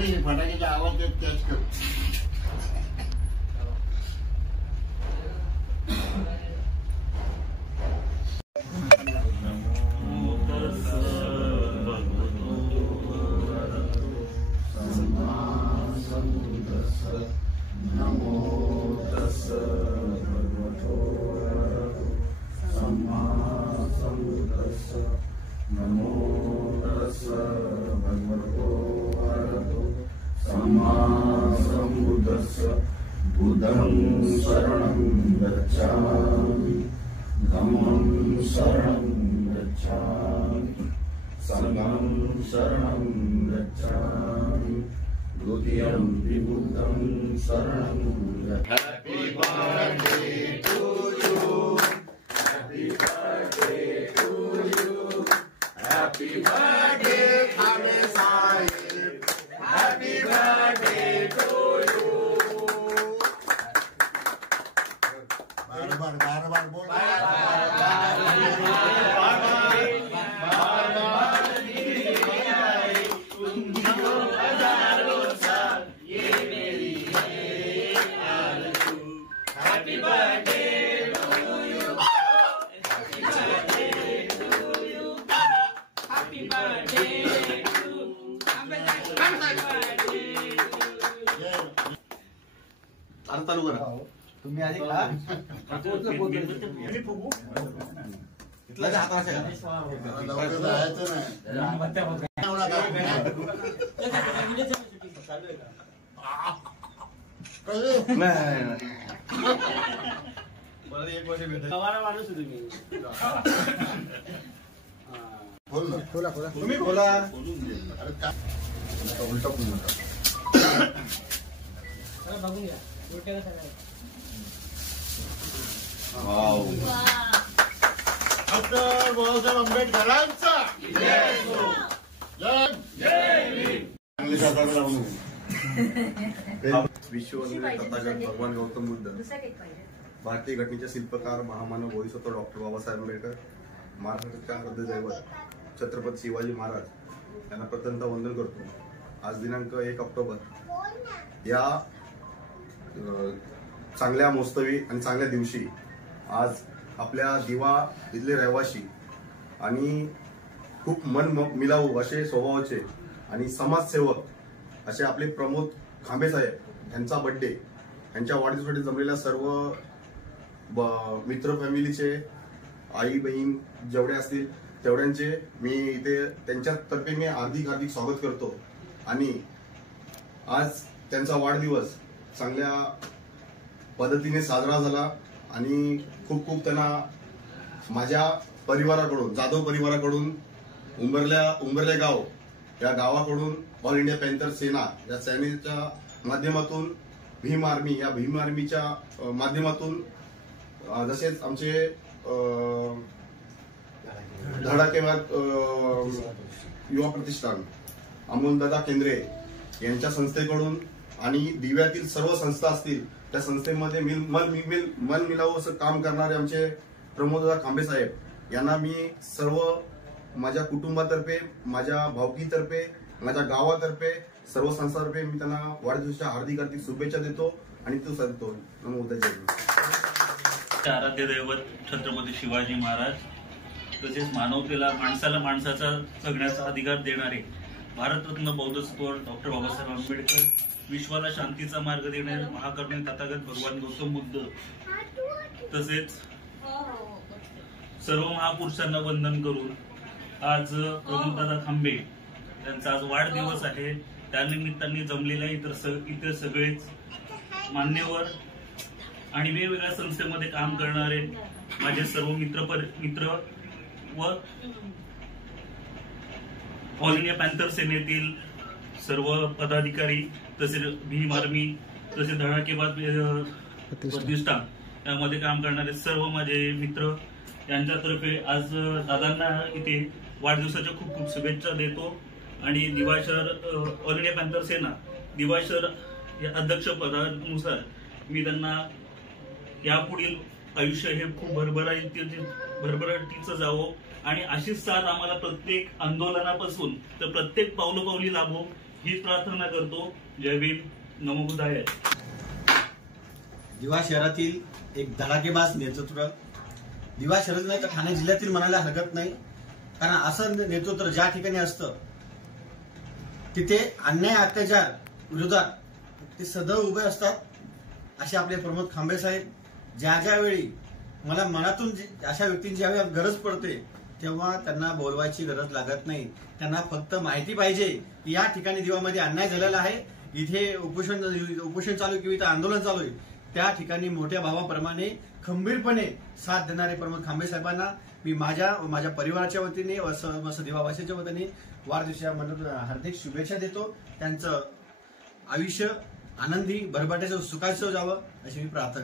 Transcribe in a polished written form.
तुम्ही फटाक्याचा आवाज देत कॅच कर. बुद्धं शरणं गच्छामि, धम्मं शरणं गच्छामि, संघं शरणं गच्छामि, द्वितीयंपि बुद्धं शरणं गच्छामि. Happy birthday to you, happy birthday to you, happy birthday Khambe Sahib, happy birthday to you. बार बोल. आता चालू करा. तुम्ही आधी खा. इथला हात असेल एक वर्ष भेट माणूस तुम्ही. बोला तुम्ही बोला. उलटा बघून घ्या. डॉक्टर बाबासाहेब आंबेडकरांचा विश्ववंदनीय तथागत भगवान गौतम बुद्ध, भारतीय घटनेचे शिल्पकार महामानव बोधिसत्व डॉक्टर बाबासाहेब आंबेडकर, महाराष्ट्राच्या हृदयदैवत छत्रपती शिवाजी महाराज यांना प्रथमतः वंदन करतो. आज दिनांक 1 ऑक्टोबर या चांगल्या मोस्तवी आणि चांगल्या दिवशी आज आपल्या दिवा इथले रहिवासी आणि खूप मन मिलावू असे स्वभावाचे आणि समाजसेवक असे आपले प्रमोद खांबे साहेब यांचा बर्थडे, यांच्या वाढदिवसासाठी जमलेल्या सर्व मित्र फॅमिलीचे आई बहीण जेवढे असतील तेवढ्यांचे मी इथे त्यांच्यातर्फे मी हार्दिक स्वागत करतो. आणि आज त्यांचा वाढदिवस चांगल्या पद्धतीने साजरा झाला आणि खूप खूप त्यांना माझ्या परिवाराकडून, जाधव परिवाराकडून, उंबरले गाव या गावाकडून, ऑल इंडिया पॅन्थर सेना या सेनेच्या माध्यमातून, भीम आर्मी या भीम आर्मीच्या माध्यमातून, तसेच आमचे धडाकेबाज युवा प्रतिष्ठान अमोलदादा केंद्रे यांच्या संस्थेकडून आणि दिव्यातील सर्व संस्था असतील त्या संस्थेमध्ये मन मिलावू असं काम करणारे आमचे प्रमोददादा खांबे साहेब यांना मी सर्व माझ्या कुटुंबातर्फे, माझ्या भावकीतर्फे, माझ्या गावातर्फे, सर्व संस्थातर्फे मी त्यांना वाढदिवसाच्या हार्दिक शुभेच्छा देतो आणि तो सांगतो. नमो बुद्धाय. आराध्य दैवत छत्रपती शिवाजी महाराज, तसेच मानवतेला, माणसाला माणसाचा जगण्याचा अधिकार देणारे भारतरत्न बौद्धसत्व डॉक्टर बाबासाहेब आंबेडकर, विश्वाला शांतीचा मार्ग देणारे महाकरुणी तथागत भगवान गौतम बुद्ध, तसेच सर्व महापुरुषांना वंदन करून आज प्रमोददादा खांबे यांचा आज वाढदिवस आहे. त्यानिमित्ताने जमलेल्या इतर सगळेच मान्यवर आणि वेगवेगळ्या संस्थेमध्ये काम करणारे माझे सर्व मित्र व ऑल इंडिया पॅन्थर सेनेतील सर्व पदाधिकारी, तसेच भीम आर्मी, तसेच धडाकेबाज प्रतिष्ठान यामध्ये काम करणारे सर्व माझे मित्र यांच्यातर्फे आज दादांना इथे वाढदिवसाच्या खूप खूप शुभेच्छा देतो. आणि दिवाशहर ऑल इंडिया पॅन्थर सेना दिवाशहर या अध्यक्ष पदानुसार मी त्यांना यापुढील आयुष्य हे खूप भरभराटीचं जावं आणि अशीच साथ आम्हाला प्रत्येक आंदोलनापासून तर प्रत्येक पावलोपावली लाभो हीच प्रार्थना करतो. जय भीम, नमो बुद्धाय. दिवा शहरातील एक धडाकेबाज नेतृत्व, दिवा शहरात नाही तर ठाणे जिल्ह्यातील म्हणायला हरकत नाही. कारण असं नेतृत्व ज्या ठिकाणी असतं तिथे अन्याय अत्याचार विरोधात ते सदैव उभे असतात. असे आपले प्रमोद खांबे साहेब, ज्या वेळी मला मनातून अशा व्यक्तींची ज्यावेळी गरज पडते तेव्हा त्यांना बोलवायची गरज लागत नाही. त्यांना फक्त माहिती पाहिजे की या ठिकाणी दिवामध्ये अन्याय झालेला आहे, इथे उपोषण चालू किंवा इथं आंदोलन चालू आहे, त्या ठिकाणी मोठ्या भावाप्रमाणे खंबीरपणे साथ देणारे प्रमोद खांबे साहेबांना मी माझ्या परिवाराच्या वतीने व दिवावासीच्या वतीने वाढदिवसाच्या हार्दिक शुभेच्छा देतो. त्यांचं आयुष्य आनंदी भरभराटीचं सुखाचं जावं अशी मी प्रार्थना